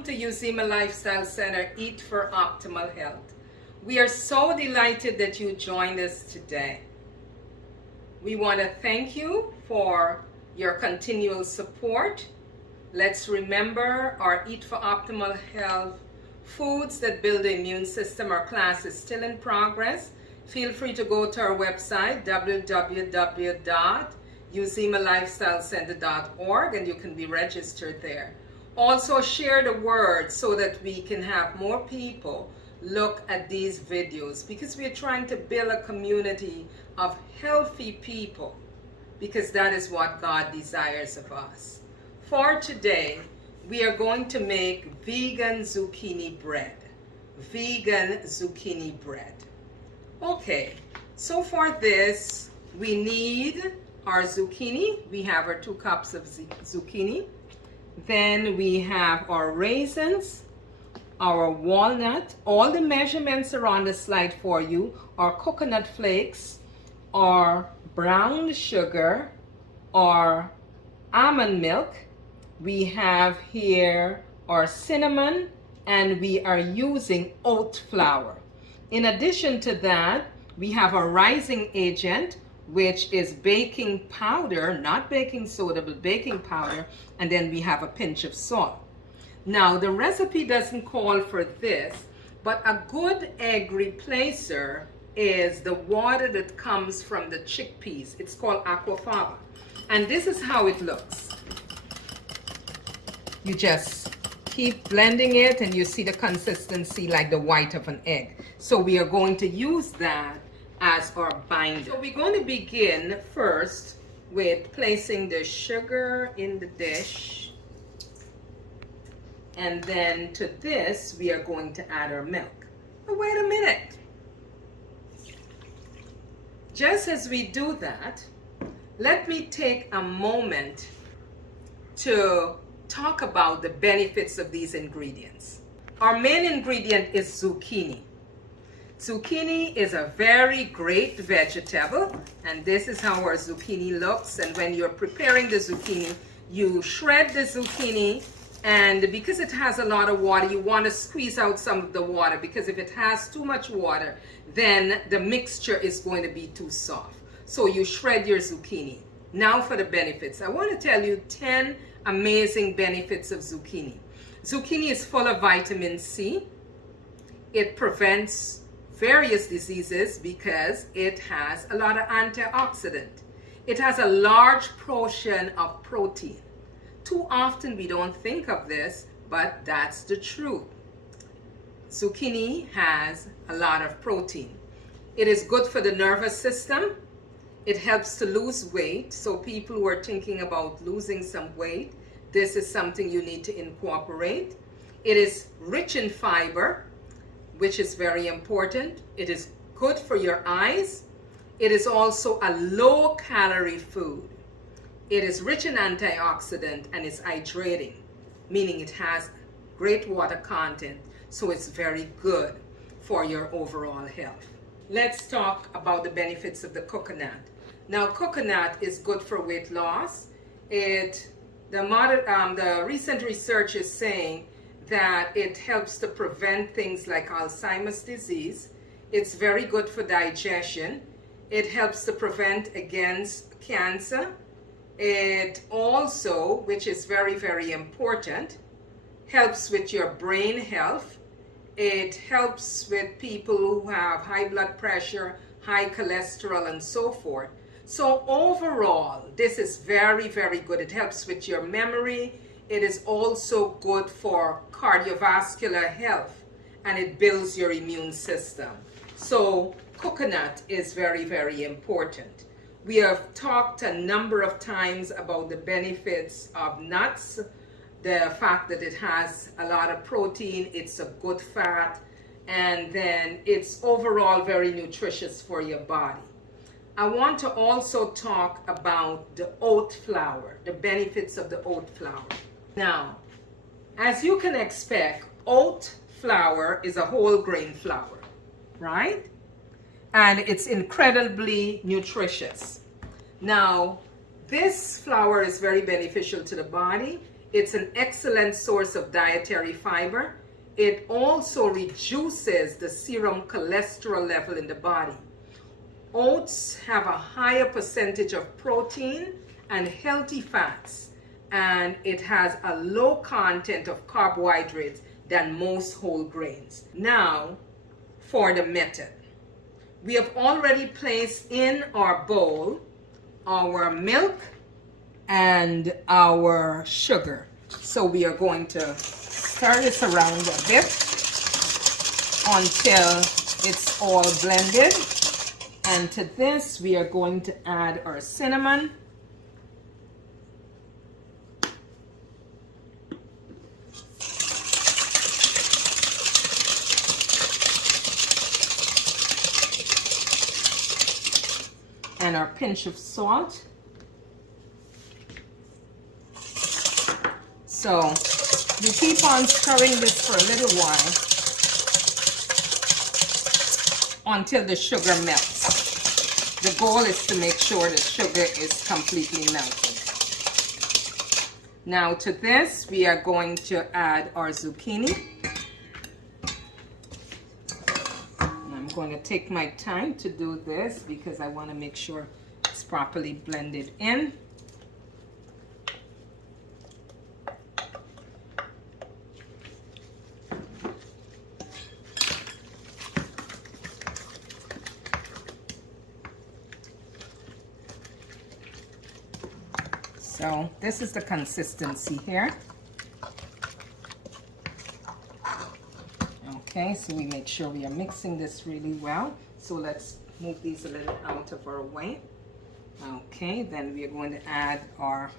Welcome to Uzima Lifestyle Center, Eat for Optimal Health. We are so delighted that you joined us today. We want to thank you for your continual support. Let's remember our Eat for Optimal Health foods that build the immune system. Our class is still in progress. Feel free to go to our website, www.uzimalifestylecenter.org, and you can be registered there. Also share the word so that we can have more people look at these videos, because we are trying to build a community of healthy people, because that is what God desires of us. For today, we are going to make vegan zucchini bread. Vegan zucchini bread. Okay, so for this, we need our zucchini. We have our 2 cups of zucchini. Then we have our raisins, our walnut. All the measurements are on the slide for you. Our coconut flakes, our brown sugar, our almond milk. We have here our cinnamon, and we are using oat flour. In addition to that, we have a rising agent, which is baking powder, not baking soda, but baking powder, and then we have a pinch of salt. Now, the recipe doesn't call for this, but a good egg replacer is the water that comes from the chickpeas. It's called aquafaba. And this is how it looks. You just keep blending it, and you see the consistency like the white of an egg. So we are going to use that as our binder. So we're going to begin first with placing the sugar in the dish, and then to this we are going to add our milk. But wait a minute. Just as we do that, let me take a moment to talk about the benefits of these ingredients. Our main ingredient is zucchini. Zucchini is a very great vegetable, and this is how our zucchini looks. And when you're preparing the zucchini, you shred the zucchini, and because it has a lot of water, you want to squeeze out some of the water, because if it has too much water, then the mixture is going to be too soft. So you shred your zucchini. Now for the benefits. I want to tell you 10 amazing benefits of zucchini. Zucchini is full of vitamin C. It prevents various diseases because it has a lot of antioxidant. It has a large portion of protein. Too often we don't think of this, but that's the truth. Zucchini has a lot of protein. It is good for the nervous system. It helps to lose weight. So people who are thinking about losing some weight, this is something you need to incorporate. It is rich in fiber, which is very important. It is good for your eyes. It is also a low-calorie food. It is rich in antioxidant, and it's hydrating, meaning it has great water content, so it's very good for your overall health. Let's talk about the benefits of the coconut. Now, coconut is good for weight loss. The recent research is saying that it helps to prevent things like Alzheimer's disease. It's very good for digestion. It helps to prevent against cancer. It also, which is very, very important, helps with your brain health. It helps with people who have high blood pressure, high cholesterol, and so forth. So overall, this is very, very good. It helps with your memory. It is also good for cardiovascular health, and it builds your immune system. So coconut is very, very important. We have talked a number of times about the benefits of nuts, the fact that it has a lot of protein, it's a good fat, and then it's overall very nutritious for your body. I want to also talk about the oat flour, the benefits of the oat flour. Now, as you can expect, oat flour is a whole grain flour, right? And it's incredibly nutritious. Now, this flour is very beneficial to the body. It's an excellent source of dietary fiber. It also reduces the serum cholesterol level in the body. Oats have a higher percentage of protein and healthy fats, and it has a low content of carbohydrates than most whole grains. Now, for the method. We have already placed in our bowl our milk and our sugar. So we are going to stir this around a bit until it's all blended. And to this, we are going to add our cinnamon. And our pinch of salt. So you keep on stirring this for a little while until the sugar melts. The goal is to make sure the sugar is completely melted. Now to this, we are going to add our zucchini. I'm going to take my time to do this because I want to make sure it's properly blended in. So this is the consistency here. Okay, so we make sure we are mixing this really well. So let's move these a little out of our way. Okay, then we are going to add our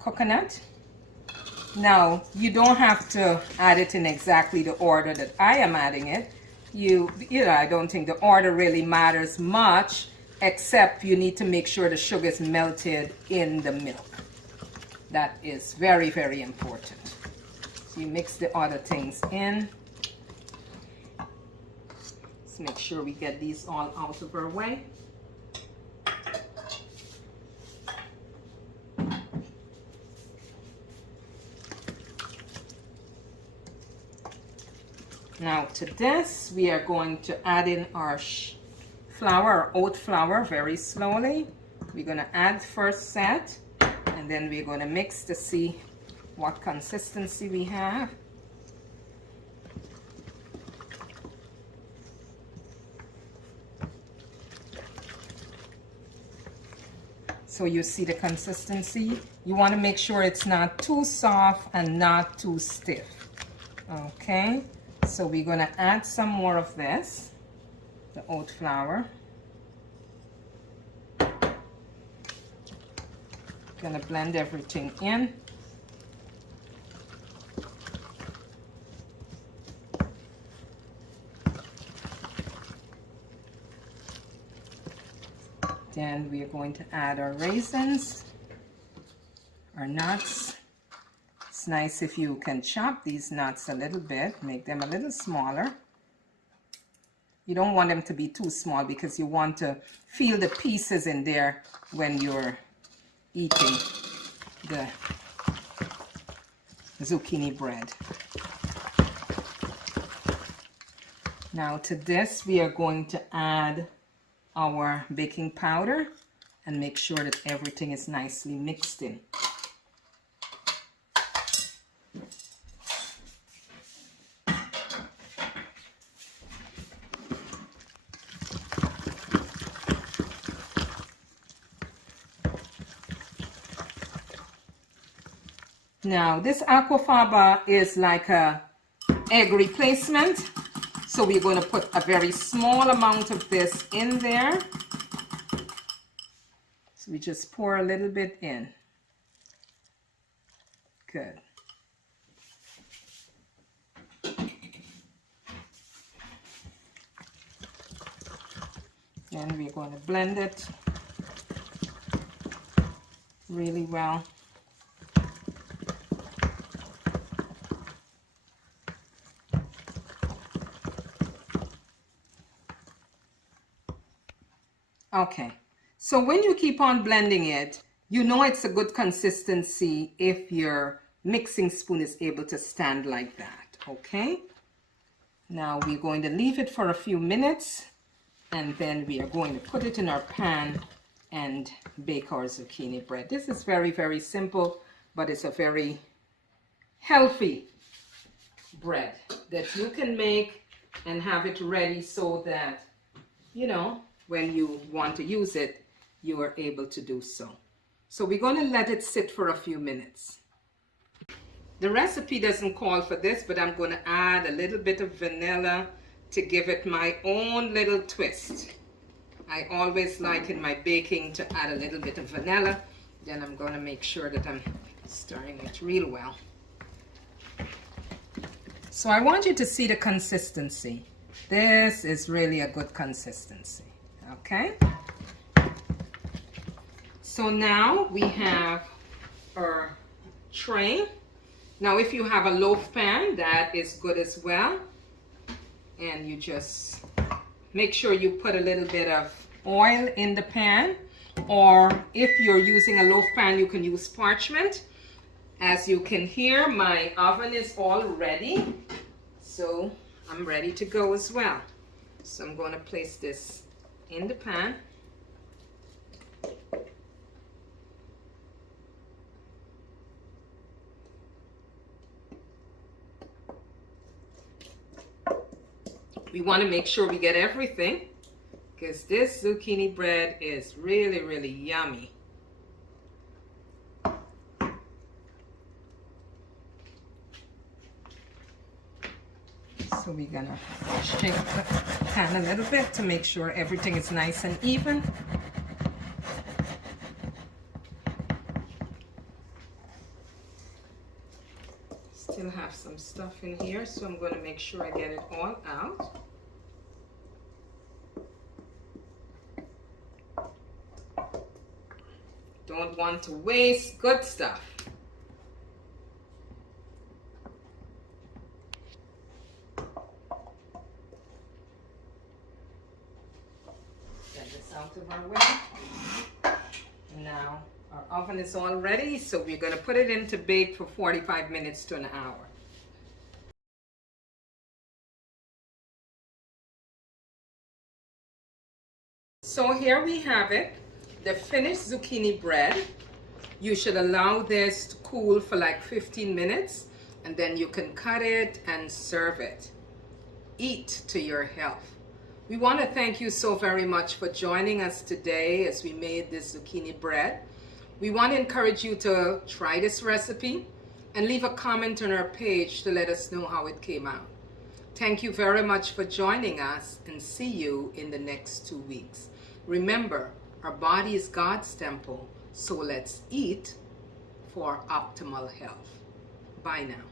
coconut. Now, you don't have to add it in exactly the order that I am adding it. You know, I don't think the order really matters much, except you need to make sure the sugar is melted in the milk. That is very, very important. So you mix the other things in. Let's make sure we get these all out of our way. Now to this, we are going to add in our flour, or oat flour, very slowly. We're going to add first set, and then we're going to mix to see what consistency we have. So you see the consistency. You want to make sure it's not too soft and not too stiff. Okay, so we're going to add some more of this, the oat flour. Going to blend everything in. Then we are going to add our raisins, our nuts. It's nice if you can chop these nuts a little bit, make them a little smaller. You don't want them to be too small because you want to feel the pieces in there when you're eating the zucchini bread. Now to this, we are going to add our baking powder and make sure that everything is nicely mixed in. Now this aquafaba is like a egg replacement. So we're going to put a very small amount of this in there. So we just pour a little bit in. Good. And we're going to blend it really well. Okay, so when you keep on blending it, You know it's a good consistency if your mixing spoon is able to stand like that, okay? Now we're going to leave it for a few minutes, and then we are going to put it in our pan and bake our zucchini bread. This is very, very simple, but it's a very healthy bread that you can make and have it ready so that, you know, when you want to use it, you are able to do so. So we're going to let it sit for a few minutes. The recipe doesn't call for this, but I'm going to add a little bit of vanilla to give it my own little twist. I always like in my baking to add a little bit of vanilla. Then I'm going to make sure that I'm stirring it real well. So I want you to see the consistency. This is really a good consistency, okay? So now we have our tray. Now if you have a loaf pan, that is good as well. And you just make sure you put a little bit of oil in the pan. Or if you're using a loaf pan, you can use parchment. As you can hear, my oven is all ready. So I'm ready to go as well. So I'm going to place this in the pan. We want to make sure we get everything because this zucchini bread is really, really yummy. So we're gonna shake the pan a little bit to make sure everything is nice and even. Still have some stuff in here, so I'm going to make sure I get it all out. Don't want to waste good stuff. Get this out of our way. Now our oven is all ready, so we're going to put it in to bake for 45 minutes to an hour. So here we have it, the finished zucchini bread. You should allow this to cool for like 15 minutes and then you can cut it and serve it. Eat to your health. We want to thank you so very much for joining us today as we made this zucchini bread. We want to encourage you to try this recipe and leave a comment on our page to let us know how it came out. Thank you very much for joining us and see you in the next 2 weeks. Remember, our body is God's temple, so let's eat for optimal health. Bye now.